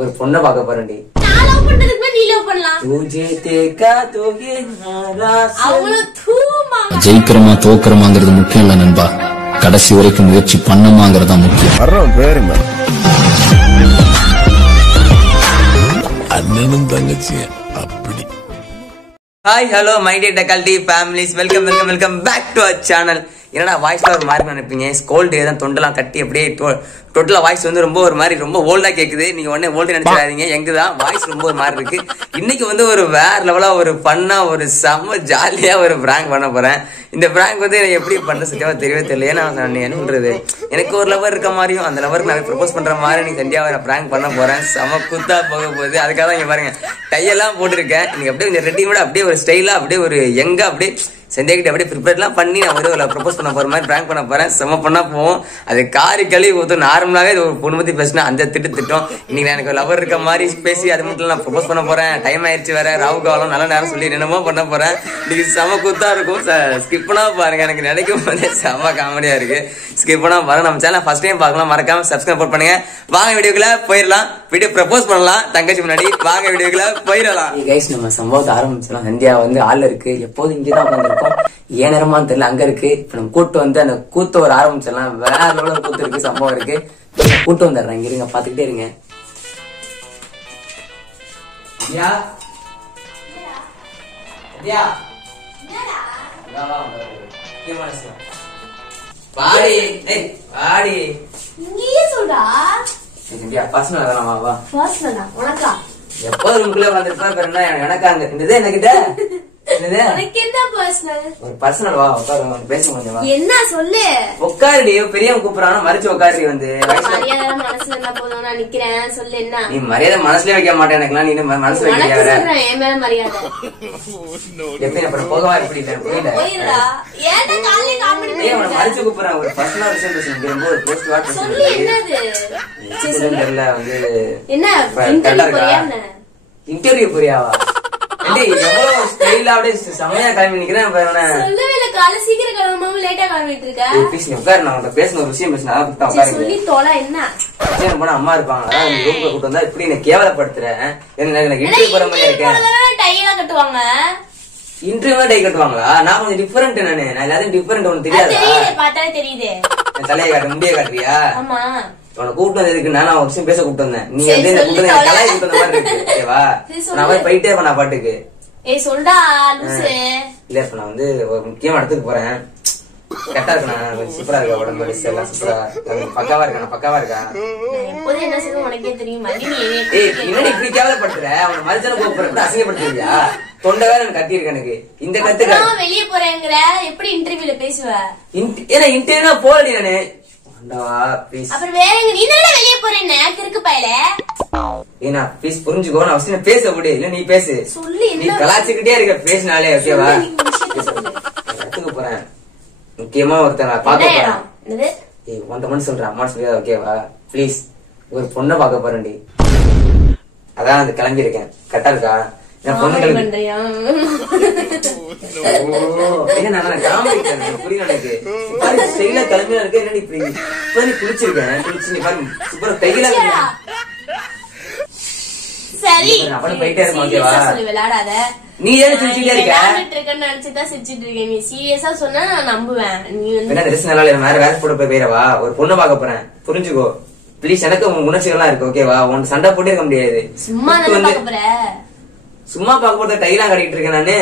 ஒரு பொண்ணை பார்க்க போறேன்டி. ஜெயிக்கிறோமா தோக்கிறோமாங்கிறது முக்கியம் இல்ல நண்பா, கடைசி வரைக்கும் முயற்சி பண்ணமாங்கிறதா முக்கியம். அண்ணனும் தங்கச்சி அப்படி. ஹாய் ஹலோ மை டியர் டெக்காலிட்டி families, welcome welcome welcome back to our channel. என்னடா வாய்ஸ்ல ஒரு மாதிரி நினைப்பீங்க, ஸ்கோல்டு தான் தொண்டெல்லாம் கட்டி அப்படியே டோட்டலா வாய்ஸ் வந்து ரொம்ப ஒரு மாதிரி ரொம்ப ஓல்டா கேக்குது. நீங்க உடனே ஓல்டு நினைச்சிடாதீங்க, எங்கதான் வாய்ஸ் ரொம்ப ஒரு மாதிரி இருக்கு. இன்னைக்கு வந்து ஒரு வேற லெவலா ஒரு பண்ணா ஒரு செம்ம ஜாலியா ஒரு பிராங்க் பண்ண போறேன். இந்த பிராங்க் வந்து எனக்கு எப்படி பண்ண சத்தியமா தெரியவே தெரியல. ஏன்னா என்ன பண்றது, எனக்கு ஒரு லவர் இருக்க மாதிரியும் அந்த லவருக்கு நான் ப்ரப்போஸ் பண்ற மாதிரி நீ சந்தியாவை நான் பிராங்க் பண்ண போறேன். செம குத்தா போக போகுது. அதுக்காக தான் இங்க பாருங்க டையெல்லாம் போட்டிருக்கேன். நீங்க அப்படியே கொஞ்சம் ரெட்டியோட அப்படியே ஒரு ஸ்டைலா அப்படியே ஒரு எங்க அப்படியே சந்தியா கிட்ட அப்படியே ப்ரிப்பேர்லாம் பண்ணி நான் ஒரு ப்ரப்போஸ் பண்ண போற மாதிரி பிராங்க் பண்ண போறேன். செம பண்ணா போவோம். அது காரி கழுவி ஊற்றும். நார்மலாவே ஒரு பொண்ணு பத்தி பேசினா அந்த திட்டம். இன்னைக்கு எனக்கு லவர் இருக்க மாதிரி பேசி அது மட்டும் நான் ப்ரப்போஸ் பண்ண போறேன். டைம் ஆயிடுச்சு வேற, ராவு காலம் நல்ல நேரம் சொல்லி என்னமோ பண்ண போறேன். இன்னைக்கு செம கூத்தா இருக்கும். ஸ்கிப் பண்ணா பாருங்க, எனக்கு நினைக்கும் போதே செம காமெடியா இருக்கு. ஸ்கிப் பண்ணா பாருங்க. நம்ம சேனல் ஃபர்ஸ்ட் டைம் பார்க்கலாம், மறக்காம சப்ஸ்கிரைப் பண்ணுங்க. வாங்க வீடியோக்குள்ள போயிடலாம். வீடியோ ப்ரப்போஸ் பண்ணலாம் தங்கச்சி முன்னாடி. வாங்க வீடியோக்குள்ள போயிடலாம். கைஸ், நம்ம சம்பவத்தை ஆரம்பிச்சலாம். சந்தியா வந்து ஆள் இருக்கு, எப்போதும் இங்கதான் உட்காந்துருக்கோம். ஏன் நேரமான்னு தெரியல, அங்க இருக்கு. இப்ப நம்ம கூட்டு வந்து அந்த கூத்த ஒரு ஆரம்பிச்சிடலாம். வேற லெவலில் கூத்து இருக்கு, சம்பவம் இருக்கு. கூட்டு வந்துடுறேன், இங்க இருங்க, பாத்துக்கிட்டே இருங்க. பாடி பாடி இங்கேயே சொல்றா. பர்சனல் வேணாமா? வா பர்சனலா உனக்கா? எப்போ ரூமுக்குள்ள வந்துருப்பா. என்ன எனக்கு அங்க இந்த என்கிட்ட உனக்கு என்ன பர்சனல்? ஒரு பர்சனல். வா உட்காரு, பேச கொஞ்சம். என்ன சொல்லு? உட்காருடி. பெரியவங்க கூப்பிடறானா மறைச்சு உட்காருடி. வந்து மரியாதை மனசுல என்ன போதும், நான் நிக்கிறேன். சொல்லு என்ன? நீ மரியாதை மனசுலயே வைக்க மாட்டேன். எனக்குலாம் நீ மனசுல வைக்க என் மேல மரியாதை எப்படி அப்புறம் போகவா? இப்படி இல்ல புரியல. ஏன்டா காலையில காமெடி பண்ணி மறைச்சு கூப்பிடுறான். ஒரு பர்சனல் விஷயம் பேசுறேன். ரொம்ப ஒரு போஸ்ட் வாட் சொல்லு. என்னது தெரியல. வந்து என்ன இன்டர்வியூ போறியா? இன்டர்வியூ போறியாவா? எவ்வளவு ஸ்டைலா அப்படியே செமையா கிளம்பி நிக்கிறேன். சொல்லவே இல்ல, காலை சீக்கிரம் கிளம்பாம லேட்டா கிளம்பிட்டு இருக்க. உட்காரு, நான் உங்க பேசணும் ஒரு விஷயம் பேசினா சொல்லி தோல. என்ன போனா அம்மா இருப்பாங்க, ரூம்ல கூட்டு வந்தா இப்படி என்ன கேவலப்படுத்துறேன். எனக்கு இன்டர்வியூ போற மாதிரி இருக்கேன். டையெல்லாம் கட்டுவாங்க. இன்டர்வியூ டை கட்டுவாங்களா? நான் கொஞ்சம் டிஃபரெண்ட். நான் எல்லாரும் டிஃபரெண்ட். ஒண்ணு தெரியாது, பார்த்தாலே தெரியுது. தலையை காட்டு, முடிய காட்டுறியா? ஆமா. உன கூப்பிட்டு வந்ததுக்கு நான் ஒரு விஷயம் பேச கூப்பிட்டு வந்தேன். நீ வந்து என்ன கூப்பிட்டு கலாய் கூப்பிட்டு வந்த மாதிரி இருக்கு. ஓகேவா? நான் போய் போயிட்டே இருப்பேன் நான் பாட்டுக்கு. ஏய் சொல்டா லூசு. இல்ல இப்ப நான் வந்து ஒரு முக்கியமான இடத்துக்கு போறேன். கரெக்டா இருக்கா? சூப்பரா இருக்கா? உடம்பு எல்லாம் சூப்பரா பக்காவா இருக்கா? பக்காவா இருக்கா? எப்போது என்ன செய்ய உனக்கே தெரியும். என்னடி இப்படி கேவலப்படுத்துற? அவனை மனுஷனை கூப்பிடுறது அசிங்கப்படுத்துறியா? தொண்டை வேற எனக்கு கட்டி இருக்கு. எனக்கு இந்த கத்துக்க வெளியே போறேங்கிற எப்படி இன்டர்வியூல பேசுவ? ஏன்னா இன்டர்வியூ போறடி நானு. அப்புறம் வேற நீ தானே வெளியே போறேன்னு கிறுக்கு பயல. ஏன்னா ப்ளீஸ் புரிஞ்சுக்கோ. நான் அவசியம் பேச முடியும். இல்ல நீ பேசு. சொல்லி நீ கலாச்சிக்கிட்டே இருக்க பேசினாலே. ஓகேவா? இடத்துக்கு போறேன். முக்கியமா ஒருத்தன் நான் பாக்க போறேன். உன்ட மட்டும் சொல்றேன், அம்மா சொல்லியா? ஓகேவா? ப்ளீஸ் ஒரு பொண்ணை பாக்க போறேன்டி. அதான் வந்து கிளம்பி இருக்கேன். கரெக்டா இருக்கா? நான் பொண்ணுங்களுக்கு புரியல. எனக்கு ஸ்டைலா கிளம்பி இருக்கு. என்னடி இப்படி இப்ப நீ குளிச்சிருக்கேன். குளிச்சு நீ பாரு சூப்பரா கையில சரி அப்படி போயிட்டே இருக்கும். ஓகேவா? விளையாடாத. நீ ஏன் சிரிச்சுட்டே இருக்க? இருக்கேன்னு நினைச்சுதான் சிரிச்சிட்டு இருக்கேன். நீ சீரியஸா சொன்னா நான் நம்புவேன். நீ வந்து என்ன ட்ரெஸ் நல்லா வேற வேற போட்டு போய் போயிடவா? ஒரு பொண்ணை பாக்க போறேன், புரிஞ்சுக்கோ ப்ளீஸ். எனக்கு உணர்ச்சிகள்லாம் இருக்கு. ஓகேவா? உன் சண்டை போட்டே இருக்க முடியாது. சும்மா பாக்க போற. சும்மா பாக்க போற கையெல்லாம் கட்டிட்டு இருக்கேன் நானு.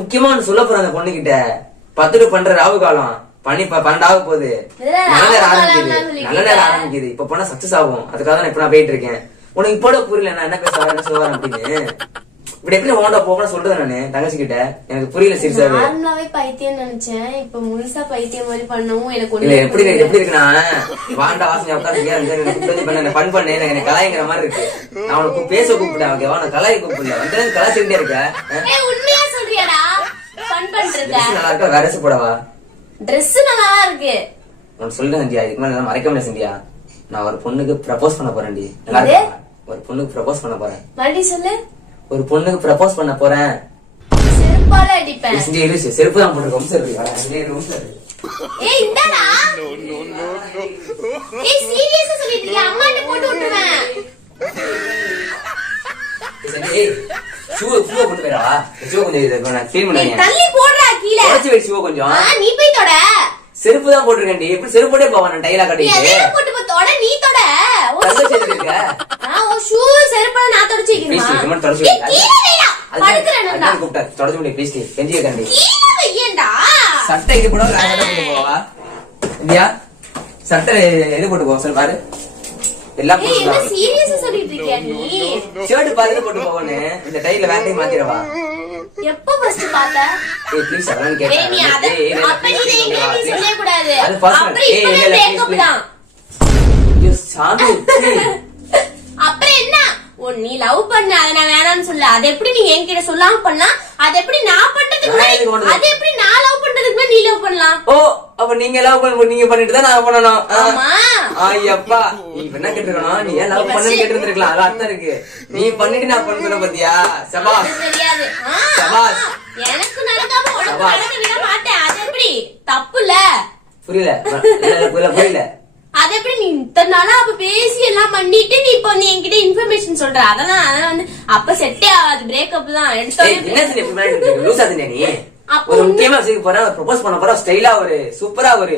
முக்கியமா ஒண்ணு சொல்ல போறேன். அந்த பொண்ணு கிட்ட 10 டு 12 ராவு காலம் பண்ணி 12 ஆக போகுது. நல்ல நேரம் ஆரம்பிக்குது. இப்ப போனா சக்சஸ் ஆகும். அதுக்காக தான் இப்ப நான் போயிட்டு இருக்கேன். உனக்கு இப்போட புரியல நான் என்ன பேச வரேன் அப்படின்னு. இப்படி எப்படி ஓண்ட போக சொல்றேன் நானு தங்கச்சி கிட்ட. எனக்கு புரியல சீரியஸா. நார்மலாவே பைத்தியம் நினைச்சேன். இப்ப முழுசா பைத்தியம் மாதிரி பண்ணவும் எனக்கு இல்ல. எப்படி இருக்குன்னா வாண்டா வாசனை உட்காந்து பண் பண்ணு. எனக்கு கலாய்ங்கிற மாதிரி இருக்கு. நான் உனக்கு பேச கூப்பிட்டேன். ஓகேவா? நான் கலாய் கூப்பிடல. வந்து கலாய்ச்சிக்கிட்டே இருக்கேன். உண்மையா சொல்றியாடா? பண் பண்றதா? நல்லா இருக்கா? வேற ட்ரெஸ் போடவா? ட்ரெஸ் நல்லா இருக்கு. உனக்கு சொல்றேன் சந்தியா, இதுக்கு மேல மறைக்க முடியாது சந்தியா. நான் ஒரு பொண்ணுக்கு ப்ரப்போஸ் பண்ண போறேன்டி. நல்லா இருக்கா? ஒரு பொண்ணுக்கு ப்ரப்போஸ் பண்ண போறேன். மறுபடியும் சொல்லு. ஒரு பொண்ணுக்கு ப்ரப்போஸ் பண்ண போறேன். செருப்பால அடிப்பேன். செருப்பு தான் போட்டுருக்கோம். ஏய் இந்தடா. ஏய் சீரியஸா சொல்லிட்டியா? அம்மாட்ட போட்டு விட்டுறேன். ஏய் ஷூ போட்டு போயிடவா ஷூ கொஞ்சம் நான் க்ளீன் பண்ணுவேன் தள்ளி போடுறா கீழ உடைச்சு வை ஷூ கொஞ்சம் நீ போய் தொட செருப்பு தான் போட்டுருக்கேன்டி எப்படி செருப்பு போட்டே போவா நான் டைலா கட்டிட்டு போட்டு தொட நீ தொட ஷூ செருப்பு நான் தொடச்சு வைக்கணுமா படுக்குறேன்டா கூப்பிட்டா தொடச்சு முடியும் ப்ளீஸ் கெஞ்சி கண்டி கீழ வையேண்டா சட்டை இது போட போட்டு போவா இல்லையா சட்டை எது போட்டு போவோம் சொல்லு பாரு எல்லாம் என்ன சீரியஸா சொல்லிட்டு இருக்கியா நீ ஷர்ட் பாரு போட்டு போவனே இந்த டைல வேற டைம் மாத்திரவா எப்ப ஃபர்ஸ்ட் பாத்த ஏய் ப்ளீஸ் அவன் கேட்டா நீ அத அப்ப நீ எங்க சொல்ல கூடாது அது ஃபர்ஸ்ட் அப்புறம் இப்ப பிரேக்கப் தான் ஐயோ சாமி அப்புறம் என்ன நீ லவ் பண்ண அத நான் வேணாம்னு சொல்ல அது எப்படி நீ என்கிட்ட சொல்லாம பண்ணலாம் அது எப்படி நான் பண்றதுக்கு அது எப்படி நான் லவ் பண்றதுக்கு நீ லவ் பண்ணலாம் ஓ அப்ப நீங்க லவ் பண்ண நீங்க பண்ணிட்டு தான் நான் பண்ணணும் ஆமா ஐயப்பா நீ என்ன கேட்டிருக்கணும் நீ ஏன் லவ் பண்ணு கேட்டிருந்திருக்கலாம் அது அர்த்தம் இருக்கு நீ பண்ணிட்டு நான் பண்ண சொன்ன பாத்தியா சபாஸ் தெரியாது சபாஸ் எனக்கு நடக்காம உனக்கு நடக்க விட மாட்டேன் அது எப்படி தப்பு இல்ல புரியல அது எப்படி நீ இத்தனை நாளா அப்ப பேசி எல்லாம் பண்ணிட்டு நீ இப்போ நீ என்கிட்ட இன்ஃபர்மேஷன் சொல்ற அதெல்லாம் வந்து அப்ப செட்டே ஆகாது பிரேக்கப் தான் நீ ஒரு முக்கியமா விஷயம் போற ப்ரொபோஸ் பண்ண போற ஸ்டைலா ஒரு சூப்பரா ஒரு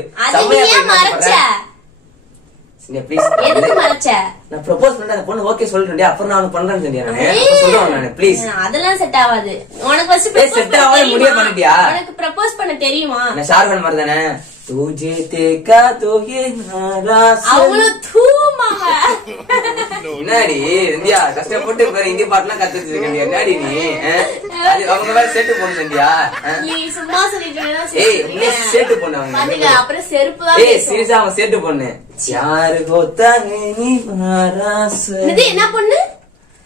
எதுக்கு மறைச்ச நான் ப்ரொபோஸ் பண்ண அந்த பொண்ணு ஓகே சொல்றேன் அப்புறம் நான் பண்றேன்னு சொல்றேன் நான் ப்ளீஸ் அதெல்லாம் செட் ஆகாது உனக்கு ஃபர்ஸ்ட் செட் ஆகாது முடிய பண்ணிட்டியா உனக்கு ப்ரொபோஸ் பண்ண தெரியுமா நான் ஷாருக்கான் மாதிரி தானே तुझे देखा तो ये नाराज அவ்வளவு தூமாங்க என்னடி இந்தியா கஷ்டப்பட்டு பாரு இந்தி பாட்டுலாம் கத்துட்டு இருக்கேன் என்னடி நீ அது அவங்க வேற செட்டு போன்னு சொன்னியா நீ சும்மா சொல்லிட்டு ஏய் நீ செட்டு போன்னு அவங்க அப்புறம் செருப்பு தான் ஏய் சீரியஸா அவன் செட்டு போன்னு யாரு கோத்தா நீ நாராஸ் இது என்ன பொண்ணு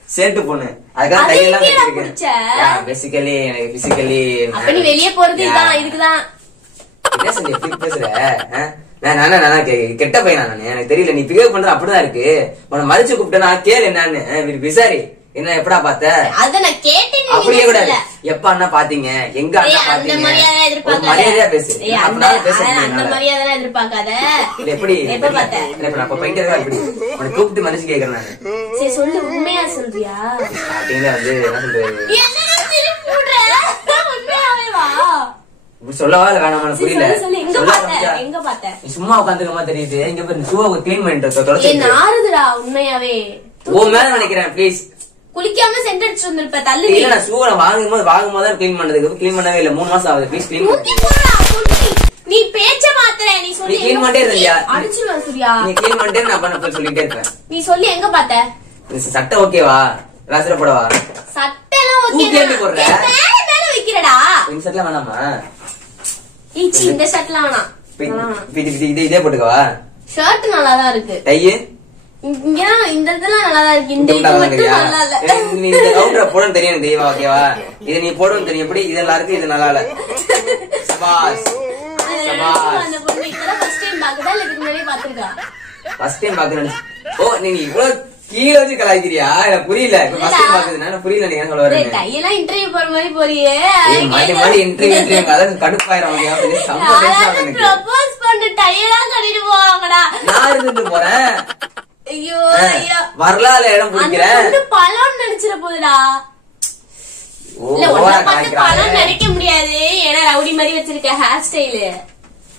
செட்டு போன்னு அதுக்காக கையெல்லாம் வச்சிருக்கேன் பேசிக்கலி எனக்கு பிசிக்கலி அப்ப நீ வெளியே போறது இதான் இதுக்குதான் என்ன செஞ்சு எப்படி பேசுற நான் கெட்ட பையனா நானு எனக்கு தெரியல நீ பிகேவ் பண்ற அப்படிதான் இருக்கு உன மறிச்சு கூப்பிட்டா கேளு என்னன்னு விசாரி என்ன எப்படா பாத்த அத நான் கேட்டேன் அப்படியே கூட எப்ப அண்ணா பாத்தீங்க எங்க அண்ணா பாத்தீங்க மரியாதையா பேசு அந்த மரியாதை எதிர்பார்க்காத எப்படி எப்ப பாத்த இப்ப நான் போயிட்டே இருக்கா இப்படி உன கூப்பிட்டு மனுஷன் கேக்குறேன் நான் சரி சொல்லு உண்மையா சொல்றியா அப்படின்னா வந்து என்ன சொல்றது உண்மையாவே வா சொல்லவா இல்ல வேணாமா புரியல எங்க பாத்த சும்மா உட்காந்துக்கமா தெரியுது இங்க போய் ஷூவை கிளீன் பண்ணிட்டு நாறுதுடா உண்மையாவே ஓ மேல நினைக்கிறேன் ப்ளீஸ் குளிக்காம சென்ட் அடிச்சு வந்திருப்ப தள்ளு இல்ல நான் ஷூவை வாங்கும்போது தான் கிளீன் பண்ணதுக்கு கிளீன் பண்ணவே இல்ல 3 மாசம் ஆகுது ப்ளீஸ் கிளீன் நீ பேச்ச மாத்துற நீ சொல்லி கிளீன் பண்ணிட்டே இருந்தியா அடிச்சுவா சூர்யா நீ கிளீன் பண்ணிட்டே நான் பண்ண சொல்லிட்டே இருப்பேன் நீ சொல்லி எங்க பாத்த சட்டை ஓகேவா ராசில போடவா சட்டை எல்லாம் ஓகே மேல வைக்கிறடா இந்த சட்டை வேணாமா ஈச்சி இந்த ஷர்ட்லாம் வேணாம் இதே போட்டுக்கவா ஷர்ட் நல்லாதான் இருக்கு டையே இங்க இந்த இதெல்லாம் நல்லாதான் இருக்கு இந்த இது மட்டும் நல்லா இல்ல நீ இந்த ரவுண்டர போடணும் தெரியும் தெய்வா ஓகேவா இது நீ போடணும் தெரியும் எப்படி இதெல்லாம் இருக்கு இது நல்லா இல்ல சபாஸ் அந்த பொண்ணு இப்பதான் ஃபர்ஸ்ட் டைம் பாக்குதா இல்ல இதுக்கு முன்னாடியே பாத்துருக்கா ஃபர்ஸ்ட் டைம் பாக்குறேன் ஓ நீ இவ்வளவு கீழ வச்சு கலாய்க்கிறியா எனக்கு புரியல ஃபர்ஸ்ட் டைம் பாக்குதுன்னா புரியல நீங்க சொல்ல வரீங்க கையெல்லாம் இன்டர்வியூ போற மாதிரி போறியே மாடி இன்டர்வியூ அதாவது கடுப்பாயிரும் சம்பா டென்ஷன் ஆகுது எனக்கு ப்ரோபோஸ் பண்ண டையெல்லாம் கட்டிட்டு போவாங்கடா நான் இருந்து போறேன் ஐயோ ஐயோ வரலால இடம் பிடிக்கிறேன் அந்த பழம் நினைச்சிர போதுடா இல்ல உன்ன பழம் நினைக்க முடியாது ஏன்னா ரவுடி மாதிரி வச்சிருக்க ஹேர் ஸ்டைல்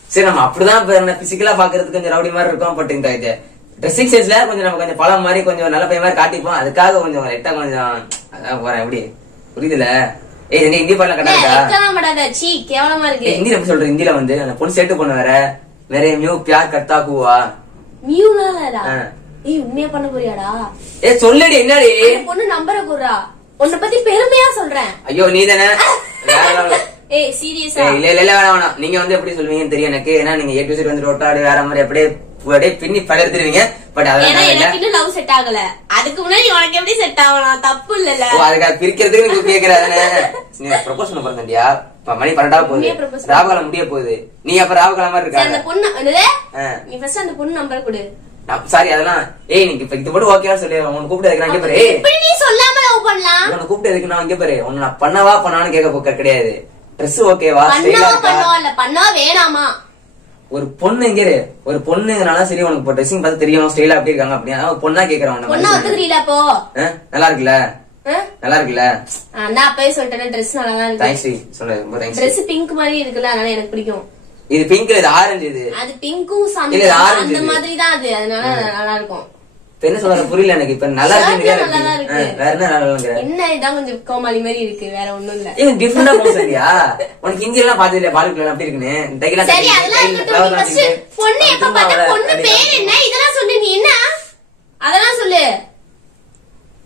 சரி நம்ம அப்படிதான் பிசிக்கலா பாக்குறதுக்கு கொஞ்சம் ரவுடி மாதிரி இருக்கும் பட் இந்த இது ட்ரெஸ்ஸிங் சென்ஸ்ல கொஞ்சம் நம்ம கொஞ்சம் பழம் மாதிரி கொஞ்சம் நல்ல பையன் மாதிரி காட்டிப்போம் அதுக்காக கொஞ்சம் லைட்டா கொஞ்சம் அதான் போறேன் எப்படி புரியுதுல ஏய் நீ ஹிந்தி பாடலாம் கட்டாத சீ கேவலமா இருக்கு ஹிந்தில எப்படி சொல்ற ஹிந்தில வந்து அந்த பொண்ணு செட்டு பொண்ணு வேற மியூ பியார் கர்த்தா ஹூவா மியூனாலடா ஏய் உண்மையா பண்ண போறியாடா ஏய் சொல்லுடி என்னடி பொண்ணு நம்பர குறா உன்னை பத்தி பெருமையா சொல்றேன் ஐயோ நீ தானே ஏய் சீரியஸா இல்ல வேணாம் நீங்க வந்து எப்படி சொல்வீங்கன்னு தெரியும் எனக்கு ஏன்னா நீங்க ஏ டு Z வந்து ரொட்டாடு வேற மாதிரி அப்படியே பின்னி பலர்த்துருவீங்க பட் அதெல்லாம் எனக்கு இன்னும் லவ் செட் ஆகல அதுக்கு முன்னாடி உனக்கு எப்படி செட் ஆகலாம் தப்பு இல்லல அதுக்கு பிரிக்கிறதுக்கு நீங்க கேக்குறாதானே நீ ப்ரோபோஸ் பண்ண போறீங்கயா மணி 12 போகுது ராவகாலம் முடிய போகுது நீ அப்ப ராவகாலம் மாதிரி இருக்க அந்த பொண்ணு நீ ஃபர்ஸ்ட் அந்த பொண்ணு நம்பர் கொடு சாரி அதெல்லாம் ஏய் நீங்க இப்ப இது மட்டும் ஓகேவா சொல்லி உன்னை கூப்பிட்டு எதுக்கு நான் கேப்பறே இப்படி நீ சொல்லாம லவ் பண்ணலாம் உன்னை கூப்பிட்டு எதுக்கு நான் கேப்பறே உன்னை நான் பண்ணவா பண்ணான்னு கேட்க போக்க கிடையாது Dress ஓகேவா ஸ்டைலா பண்ணா வேணாமா ஒரு பொண்ணு எங்க ஒரு பொண்ணுங்கனால சரி உனக்கு ட்ரெஸ்ஸிங் பார்த்து தெரியும் ஸ்டைலா அப்படி இருக்காங்க அப்படின்னா பொண்ணா கேக்குறேன் பொண்ணா ஒத்துக்கிறீல அப்போ நல்லா இருக்குல்ல நல்லா இருக்குல்ல? நான் அப்பவே சொல்லிட்டேன் ட்ரெஸ் நல்லா தான் இருக்கு. தேங்க்ஸ் சொல்றேன், ரொம்ப தேங்க்ஸ். ட்ரெஸ் பிங்க் மாதிரி இருக்குல்ல, அதனால எனக்கு பிடிக்கும். இது பிங்க், இது ஆரஞ்சு. இது பிங்க்கும் அந்த மாதிரி தான் அது, அதனால நல்லா இருக்கும். என்ன சொல்ற புரியல எனக்கு. இப்ப நல்லா இருக்கு, வேற என்ன நல்லா இருக்கு? என்ன இதான் கொஞ்சம் கோமாளி மாதிரி இருக்கு, வேற ஒண்ணும் இல்ல. ஏன் டிஃபரெண்டா போக சரியா? உனக்கு ஹிந்தி எல்லாம் பாத்தது இல்லையா? பாலுக்குள்ள அப்படி இருக்குன்னு டைகலா. சரி அதெல்லாம் இருக்கட்டும். ஃபர்ஸ்ட் பொண்ணு எப்ப பார்த்தா பொண்ணு பேர் என்ன இதெல்லாம் சொல்லு. நீ என்ன அதெல்லாம் சொல்லு.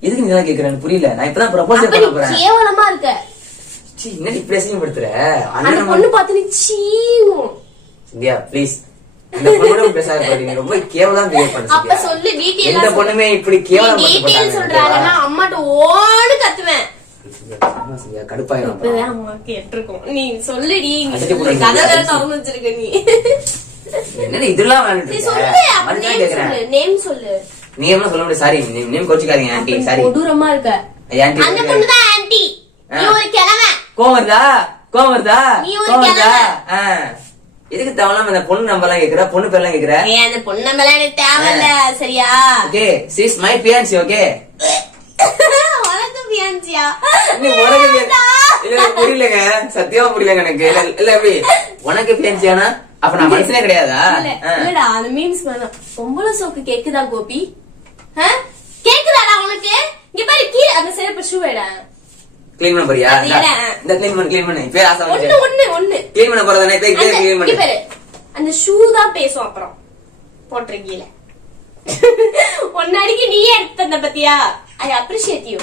எதுக்கு நீ எல்லாம் கேக்குறேன்னு புரியல. நான் இப்பதான் ப்ரொபோஸ் பண்ண போறேன். கேவலமா இருக்க. சீ, என்ன டிப்ரெஷன் படுத்துற? அந்த பொண்ணு பார்த்து நீ சீவும். இந்தியா ப்ளீஸ், இந்த பொண்ணோட பேசாத பாருங்க. ரொம்ப கேவலமா பிஹேவ் பண்ற. அப்ப சொல்லு டீடைல். எந்த பொண்ணுமே இப்படி கேவலமா பண்ண மாட்டாங்க. டீடைல் சொல்றாங்கன்னா அம்மாட்ட ஓடு கத்துவேன். ஆமா சரியா, கடுப்பாயிரும். இப்பவே அம்மா கேட்டிருக்கோம். நீ சொல்லுடி. நீ கதை வேற திறந்து வச்சிருக்க நீ. என்ன இதெல்லாம் வேணும்னு நீ சொல்லு. அப்ப நேம் சொல்லு. நேம் சொல்ல முடியாது. சாரி, நேம் கோச்சிக்காதீங்க ஆன்ட்டி. சாரி, கொடூரமா இருக்க. ஆன்ட்டி அந்த பொண்ணு தான் ஆன்ட்டி. நீ ஒரு கிழமை. கோவம் வருதா? கோவம் வருதா? நீ ஒரு கிழமை. எதுக்கு தேவலாம் அந்த பொண்ணு நம்பர் எல்லாம் கேக்குற, பொண்ணு பேர் எல்லாம் கேக்குற? அந்த பொண்ணு நம்பர் எல்லாம் எனக்கு தேவையில்ல, சரியா? Okay, she is my fiancé. Okay, உனக்கு fiancé-யா? நீ உனக்கு இல்ல புரியலங்க, சத்தியமா புரியலங்க எனக்கு. இல்ல எப்படி உனக்கு fiancé-னா அப்ப நான் மனுஷனே கிடையாதா? இல்லடா, அந்த மீம்ஸ் வேணாம். பொம்பளை சோக்கு கேக்குதா கோபி? கேக்குதாடா உனக்கு? இங்க பாரு, கீழே அந்த செருப்பு ஷூ எடா க்ளீன் பண்ண போறியா? இந்த க்ளீன் பண்ணு. இப்ப ஆசை வந்து ஒண்ணு க்ளீன் பண்ண போறதானே? இப்ப க்ளீன் பண்ணு. பாரு, அந்த ஷூ தான் பேசும். அப்புறம் போட்றீங்கல ஒன்னாடிக்கு நீயே எடுத்த பத்தியா? I appreciate you.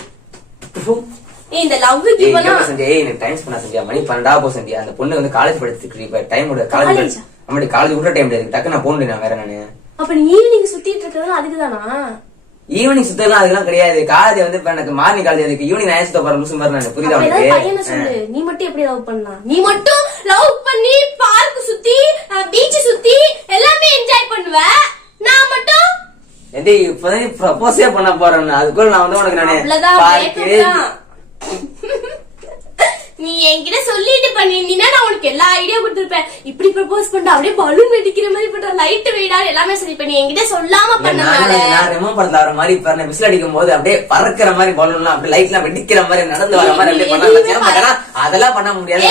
இந்த லவ் கிவனா சஞ்சய், எனக்கு டைம் பண்ண சஞ்சய். மணி 12 போக சஞ்சய். அந்த பொண்ணு வந்து காலேஜ் படிச்சிட்டு இப்ப டைம் விட காலேஜ் நம்மளுடைய காலேஜ் விட டைம் கிடையாது. டக்கு நான் போக நான் வேற. நானு அப்ப நீ ஈவினிங் சுத்திட்டு இருக்கறதுல அதுக்குதானா? ஈவினிங் சுத்தலாம் அதெல்லாம் கிடையாது. காலேஜ் வந்து இப்ப எனக்கு மார்னிங் காலேஜ் இருக்கு. ஈவினிங் நான் சுத்த போற லூசு மாதிரி. நான் புரியுதா உனக்கு? பையனை சொல்லு. நீ மட்டும் எப்படி லவ் பண்ணலாம்? நீ மட்டும் லவ் பண்ணி பார்க் சுத்தி பீச் சுத்தி எல்லாமே என்ஜாய் பண்ணுவ. நான் மட்டும் எதே இப்பதான் ப்ரப்போஸே பண்ண போறேன். அதுக்குள்ள நான் வந்து உனக்கு நானே பார்க்கு நீ என்கிட்ட சொல்லிட்டு பண்ணிருந்தீங்கன்னா நான் உனக்கு எல்லா ஐடியா கொடுத்திருப்பேன். இப்படி ப்ரப்போஸ் பண்ண அப்படியே பலூன் வெடிக்கிற மாதிரி பண்ற, லைட் வெயிடா எல்லாமே சொல்லிப்ப. நீ என்கிட்ட சொல்லாம பண்ணனால நான் ரெமோ படத்துல வர மாதிரி இப்ப விசில் அடிக்கும் போது அப்படியே பறக்கிற மாதிரி பலூன்லாம் அப்படியே லைட் எல்லாம் வெடிக்கிற மாதிரி நடந்து வர மாதிரி அப்படியே பண்ணா அதெல்லாம் பண்ண முடியாது.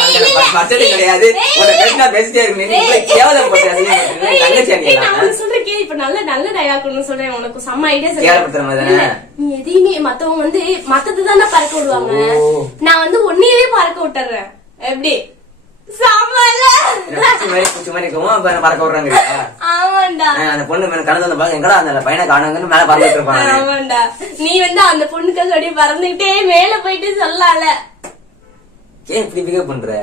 வசதி கிடையாது. உனக்கு பேசிட்டே இருக்கு. கேவலம் நான் சொல்றேன் கேள்வி. இப்ப நல்ல நல்ல டயலாக் ஒண்ணு சொல்றேன் உனக்கு. செம்ம ஐடியா சொல்றேன். நீ எதையுமே மத்தவங்க வந்து மத்ததுதானே பறக்க விடுவாங்க. நான் வந்து ஒன்னையவே பறக்க விட்டுறேன். எப்படி பறக்க விடுறாங்க. ஆமாண்டா, அந்த பொண்ணு மேல கலந்து பாக்க எங்கடா அந்த பையனை காணுங்கன்னு மேல பறந்துட்டு இருப்பாங்க. ஆமாண்டா, நீ வந்து அந்த பொண்ணுக்காக அப்படியே பறந்துகிட்டே மேல போயிட்டு சொல்லல. ஏன் இப்படி பிகேவ் பண்ற?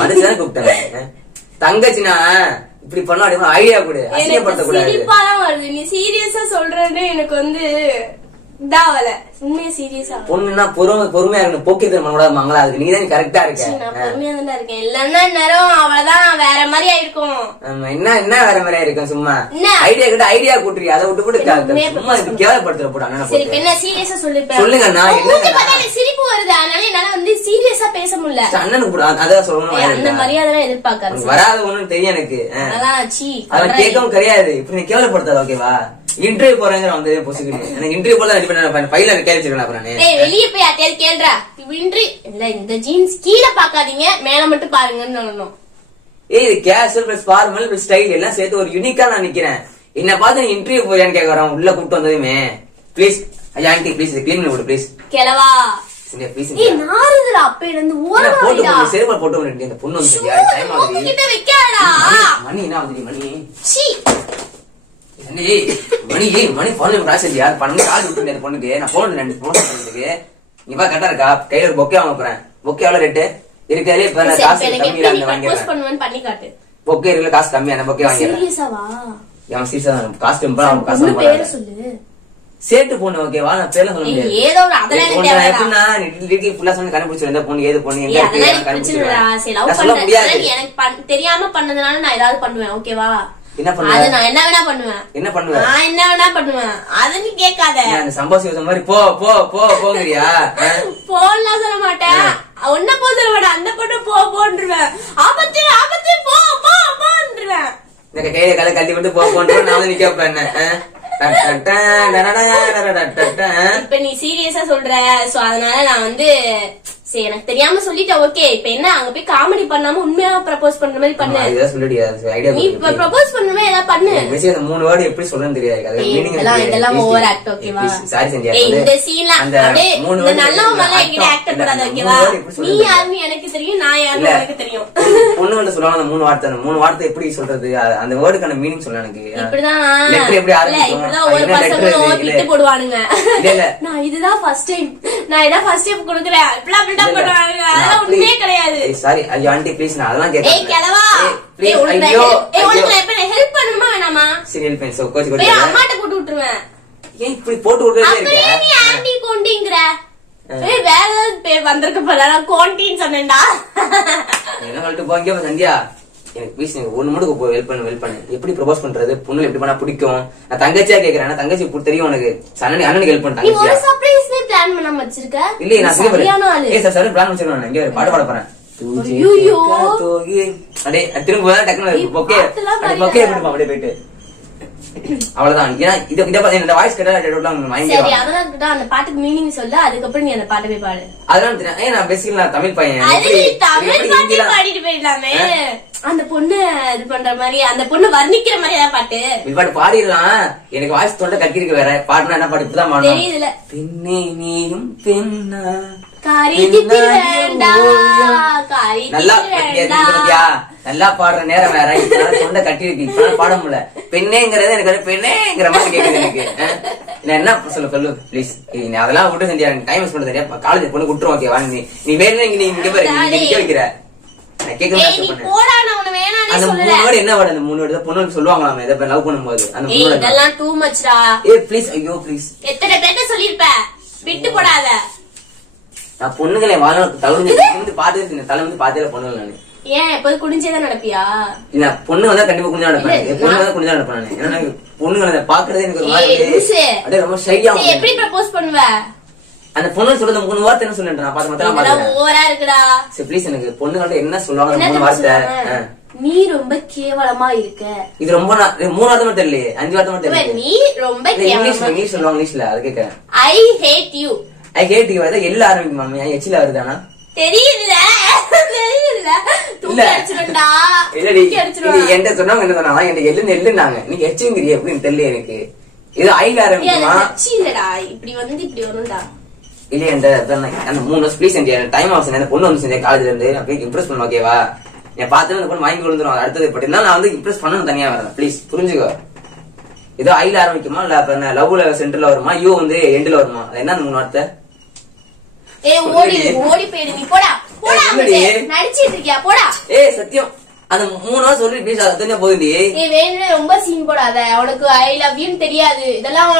மனுஷன் கூப்பிட்டாங்க தங்கச்சினா இப்படி பண்ண ஐடியா கூட அசிங்கப்படுத்த கூடாது. சிரிப்பாதான் வருது. நீ சீரியஸா சொல்றேன்னு எனக்கு வந்து இதாவல. உண்மையா சீரியஸா பொண்ணுன்னா பொறுமையா இருக்கணும். போக்கிட்டு மங்களா இருக்கு. நீதான் கரெக்டா இருக்க. நான் பொறுமையா தான் இருக்கேன். இல்லன்னா நேரம் அவளதான் வேற மாதிரி ஆயிருக்கும். என்ன வேற மாதிரி ஆயிருக்கும்? சும்மா ஐடியா கிட்ட ஐடியா கூட்டுறீங்க. அதை விட்டு போட்டு சும்மா கேவலப்படுத்துற போட்டாங்க. சரி, என்ன சீரியஸா சொல்லிருப்பேன். சொல்லுங்க. நான் சிரிப்பு வருது, அதனால என்னால வந்து சீரியஸா பேச முடியல. அண்ணனுக்கு கூட அதான் சொல்லணும். அந்த மரியாதை எதிர்பார்க்காது. வராத ஒண்ணுன்னு தெரியும் எனக்கு. அதெல்லாம் கேட்கவும் கிடையாது. இப்ப நீ கேவலப்படுத்தாத. ஓகேவா? இன்டர்வியூ போறேங்கிற வந்து பொசுக்கிட்டு எனக்கு இன்டர்வியூ போல ரெடி பண்ண பையில கேள்வி வெளியே போய் யார்ட்டையாவது கேள்றா. இன்ட்ரி இல்ல, இந்த ஜீன்ஸ் கீழே பாக்காதீங்க, மேல மட்டும் பாருங்கன்னு சொல்லணும். இது casual plus formal plus style எல்லாம் சேர்த்து ஒரு யூனிக்கா நான் நிக்கிறேன். என்ன பார்த்து நீ இன்டர்வியூ போறியான்னு கேட்க வரேன். உள்ள கூப்பிட்டு வந்ததுமே ப்ளீஸ் ஆண்டி ப்ளீஸ் கிளீன் பண்ணி விடு ப்ளீஸ். கிளவா அப்பையில இருந்து செருப்பா போட்டு இந்த பொண்ணு வந்து மணி என்ன வந்து மணி மணி போன் யார் பண்ணி கால் விட்டு பொண்ணுக்கு நான் போன் பொண்ணுக்கு நீ பா கரெக்டா இருக்கா? கையில ஒரு பொக்கே வாங்க போறேன். பொக்கே எவ்வளவு ரேட்டு இருக்காது? காசு கம்மி. பொக்கே இருக்குல்ல காசு கம்மி. அந்த பொக்கே வாங்கிடுறேன். காசு சேட்டு பொண்ணு. ஓகேவா? நான் பேர்ல சொல்ல முடியாது. எப்படின்னா ஃபுல்லா சொன்ன கண்டுபிடிச்சிருந்த பொண்ணு ஏது பொண்ணு எங்க சொல்ல முடியாது. எனக்கு தெரியாம பண்ணதுனால நான் ஏதாவது பண்ணுவேன். ஓகேவா? என்ன பண்ணுவேன்? நான் என்ன வேணா பண்ணுவேன். என்ன பண்ணுவேன்? நான் என்ன வேணா பண்ணுவேன். அத நீ கேட்காத. அந்த சம்பாசி மாதிரி போ போ போ போங்கறியா? போலாம் சொல்ல மாட்டேன். ஒன்ன போ சொல்ல மாட்டேன். அந்த பொண்ணு போ போன்றுவேன். ஆபத்து ஆபத்து போ போ போன்றுவேன். இந்த கையில கலை கட்டி விட்டு போ போன்ற நான் வந்து நிக்க வைப்பேன். என்ன இப்ப நீ சீரியஸா சொல்ற சோ அதனால நான் வந்து சரி எனக்கு தெரியாம சொல்லிட்டேன் ஓகே இப்ப என்ன அங்க போய் காமெடி பண்ணாம உண்மையா ப்ரப்போஸ் பண்ற மாதிரி பண்ணு நீ ப்ரப்போஸ் பண்ற மாதிரி ஏதாவது பண்ணு 3 வேர்ட் எப்படி சொல்லணும்னு தெரியாது இதெல்லாம் ஓவர் ஆக்ட் ஓகேவா இந்த சீன்ல அப்படியே இந்த நல்லவங்க என்கிட்ட ஆக்ட் பண்ணாத ஓகேவா நீ யாருன்னு எனக்கு தெரியும் நான் யாருன்னு எனக்கு தெரியும் பொண்ணுகிட்ட சொல்லுவாங்க அந்த 3 வார்த்தை அந்த 3 வார்த்தை எப்படி சொல்றது அந்த வேர்டுக்கான மீனிங் சொல்ல எனக்கு இப்படிதான் ஒரு பசங்க விட்டு போடுவானுங்க நான் இதுதான் ஃபர்ஸ்ட் டைம் நான் இதான் ஃபர்ஸ்ட் டைம் கொடுக்குறேன் பண்ணுவாங்க அதெல்லாம் உண்மையே கிடையாது சாரி ஐயோ ஆண்டி ப்ளீஸ் நான் அதெல்லாம் கேட்கறேன் ஏய் கிளவா ஏய் ஐயோ உனக்கு எப்ப ஹெல்ப் பண்ணுமா வேணாமா சரி ஹெல்ப் பண்ணு கோச் கோச் ஏய் அம்மாட்ட போட்டு விட்டுருவேன் ஏன் இப்படி போட்டு விட்டுறே இருக்க அப்படியே நீ ஆண்டி கொண்டிங்கற ஏய் வேற ஏதாவது பேர் வந்திருக்க போல நான் கோண்டின்னு சொன்னேன்டா என்ன சொல்லிட்டு போங்க சந்தியா எனக்கு ப்ளீஸ் நீங்க ஒண்ணு மட்டும் ஹெல்ப் பண்ணு எப்படி ப்ரோபோஸ் பண்றது பொண்ணு எப்படி பண்ணா பிடிக்கும் நான் தங்கச்சியா கேக்குறேன் தங்கச்சி தெரியும் உனக்கு அண்ணனுக்கு ஹெல்ப் பண்ண நீ ஒரு சர்ப்ரைஸ் பிளான் பண்ணாம வச்சிருக்க இல்ல நான் சரியான ஏய் சார் பிளான் வச்சிருக்கேன் இங்க ஒரு பாட்டு பாட போறேன் ஐயோ அடே திரும்ப டக்குனு ஓகே ஓகே அப்படியே போயிட்டு அவ்வளவுதான் ஏன்னா இந்த வாய்ஸ் கேட்டா சரி அதெல்லாம் அந்த பாட்டுக்கு மீனிங் சொல்லு அதுக்கப்புறம் நீ அந்த பாட்டவே பாடு அதெல்லாம் ஏன் நான் பேசிக்கல நான் தமிழ் பையன் தமிழ் பாட்டு பாடிட்டு போயிடலாமே அந்த பொண்ணு இது பண்ற மாதிரி அந்த பொண்ணு வர்ணிக்கிற மாதிரி ஏதாவது பாட்டு பாட்டு பாடிடலாம் எனக்கு வாய்ஸ் தொண்டை கட்டிருக்கு வேற பாட்டுனா என்ன பாட்டு இப்பதான் பாடணும் தெரியுதுல பெண்ணே நீயும் பெண்ணா நல்லா பாடுற நேரம் வேற தொண்டை கட்டி இருக்கு இப்ப பாட முடியல பெண்ணேங்கிறது எனக்கு பெண்ணேங்கிற மாதிரி கேக்குது எனக்கு நான் என்ன சொல்லு ப்ளீஸ் அதெல்லாம் விட்டு செஞ்சா டைம் வேஸ்ட் பண்ண தெரியா காலேஜ் பொண்ணு விட்டுரும் ஓகேவா நீ வேணும் நீ இங்க வைக்கிற அந்த 3 வேர்ட் என்ன வேர்ட் அந்த 3 வேர்ட் பொண்ணு சொல்லுவாங்களாமே இத லவ் பண்ணும்போது அந்த 3 வேர்ட் இதெல்லாம் டூ மச்டா ஏய் ப்ளீஸ் ஐயோ ப்ளீஸ் எத்தனை பேட்ட சொல்லிருப்ப விட்டு போடாத நான் பொண்ணுகளை வாழ தலை பாத்தே பொண்ணுங்க நானு ஏன் எப்போது குடிஞ்சேதான் நடப்பியா இல்ல பொண்ணு வந்தா கண்டிப்பா குடிஞ்சா நடப்பேன் பொண்ணு வந்தா குடிஞ்சா நடப்பேன் ஏன்னா பொண்ணுங்களை பாக்குறதே எனக்கு ஒரு மாதிரி ரொம்ப ஷையா எப்படி ப்ரப்போஸ் பண்ணுவ அந்த பொண்ணு சொல்றது 3 வார்த்தை என்ன சொல்லிட்டு நான் பாத்து ஓவரா இருக்குடா சரி ப்ளீஸ் எனக்கு பொண்ணுங்கள்ட்ட என்ன சொல்லுவாங்க 3 வார்த்தை நீ ரொம்ப கேவலமா இருக்க இது ரொம்ப 3 வார்த்தை மட்டும் தெரியல 5 வார்த்தை மட்டும் தெரியல நீ ரொம்ப கேவலமா இங்கிலீஷ் சொல்லுவாங்க இங்கிலீஷ்ல அது கேக்குறேன் ஐ ஹேட் யூ வருது எல்லா ஆரம்பிக்கும் மாமி எச்சில வருதானா தெரியல என்கிட்ட சொன்னவங்க என்ன சொன்னாங்க என்கிட்ட எள்ளுனாங்க நீங்க எச்சுங்கிறிய எப்படின்னு தெரியல எனக்கு இது ஐல ஆரம்பிக்குமா இல்லடா இப்படி வந்து இப்படி வரும்டா இல்ல அந்த 3 வருஷம் ப்ளீஸ் டைம் ஆகும் அந்த பொண்ணு வந்து செஞ்சேன் காலேஜ்ல இருந்து அப்படியே இம்ப்ரெஸ் பண்ண ஓகேவா என் பார்த்து அந்த பொண்ணு வாங்கி கொடுத்துரும் அடுத்தது பட் நான் வந்து இம்ப்ரெஸ் பண்ணணும் தனியா வரேன் ப்ளீஸ் புரிஞ்சுக்கோ ஏதோ ஐல ஆரம்பிக்குமா இல்ல லவ்ல சென்டர்ல வருமா யூ வந்து எண்ட்ல வருமா அது என்ன 3 வார்த்தை ஓடி போயிடு நீ போடா நடிச்சிட்டு இருக்கியா போடா சத்தியம் அந்த 3 நாள் சொல்லி ப்ளீஸ் அது தெரிஞ்சா போகுது நீ வேணும்னே ரொம்ப சீன் போடாத உனக்கு ஐ லவ் யூ தெரியாது இதெல்லாம்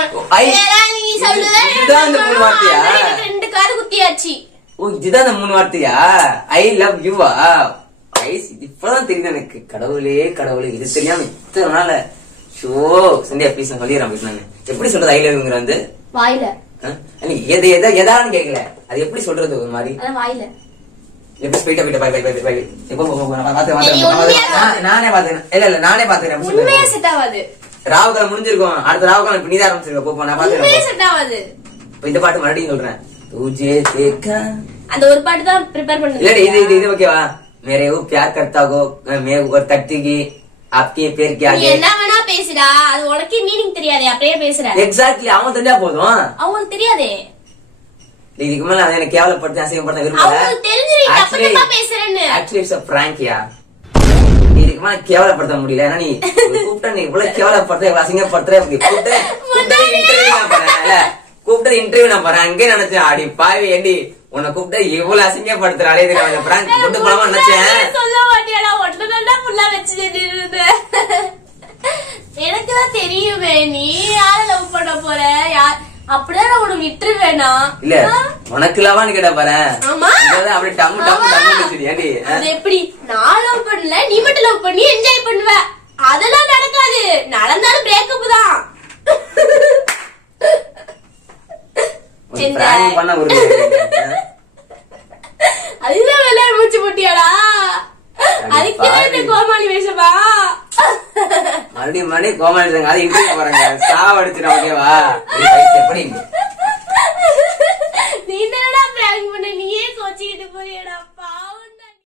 நீ சொல்லுதா இதுதான் அந்த 3 வார்த்தையா 2 காது குத்தியாச்சு இதுதான் அந்த 3 வார்த்தையா ஐ லவ் யூவா இப்பதான் தெரியுது எனக்கு கடவுளே இது தெரியாம இத்தனை நாள் ஷோ சந்தியா ப்ளீஸ் நான் சொல்லிடுறேன் நான் எப்படி சொல்றது ஐ லவ் யூங்கிற வந்து வாயில எதான்னு கேக்கல அது எப்படி சொல்றது ஒரு மாதிரி வாயில நானே பாத்துக்கிறேன் ராவுகாலம் முடிஞ்சிருக்கும் அடுத்த ராவுகாலம் இப்ப நீதான் ஆரம்பிச்சிருக்க நான் பாத்துக்கிறேன் இந்த பாட்டு மறுபடியும் சொல்றேன் அந்த ஒரு பாட்டு தான் ப்ரிப்பேர் பண்ணு இது ஓகேவா मेरे वो प्यार करता हो मैं और करती की आपके பேர் क्या है என்ன வேணா பேசுடா அது உனக்கு மீனிங் தெரியாதே அப்படியே பேசுற எக்ஸாக்ட்லி அவன் தெரிஞ்சா போதும் அவங்களுக்கு தெரியாதே இதுக்கு மேல நான் எனக்கு கேவலப்படுத்தி அசிங்கப்படுத்த விரும்பல அவங்களுக்கு தெரிஞ்சிருக்க அப்பதான் பேசுறேன்னு ஆக்சுவலி இட்ஸ் a prank யா இதுக்கு மேல கேவலப்படுத்த முடியல ஏன்னா நீ கூப்பிட்ட நீ இவ்வளவு கேவலப்படுத்த இவ்வளவு அசிங்கப்படுத்துற கூப்பிட்டது இன்டர்வியூ நான் போறேன் அங்கே நினைச்சேன் அடி பாவி ஏண்டி உன்னை கூப்பிட்டு இவ்வளவு அசிங்கப்படுத்துறாளே இது நான் பிராங்க் கொண்டு போலாமா நினைச்சேன் சொல்ல மாட்டியாடா ஒட்டுதான் ஃபுல்லா வச்சு எனக்குதான் தெரியுமே நீ யார லவ் பண்ண போற யார் அப்படியே நான் உனக்கு விட்டுரு வேணாம் இல்ல உனக்கு லவான்னு கேட்ட பாரு அப்படி டம்மு டம்மு டம்மு ஏண்டி அது எப்படி நான் லவ் பண்ணல நீ மட்டும் லவ் பண்ணி என்ஜாய் பண்ணுவ அதெல்லாம் நடக்காது நடந்தாலும் பிரேக்கப் தான் அதுதான் விளையாட மூச்சு போட்டியாடா அதுக்கு கோமாளி வேஷமா மறுபடியும் கோமாளி அது இன்டர்வியூ போறாங்க சாவடிச்சிடும். ஓகேவா? எப்படி நீ என்னடா பிராங்க் பண்ண? நீயே கோச்சிக்கிட்டு போறியடாப்பா.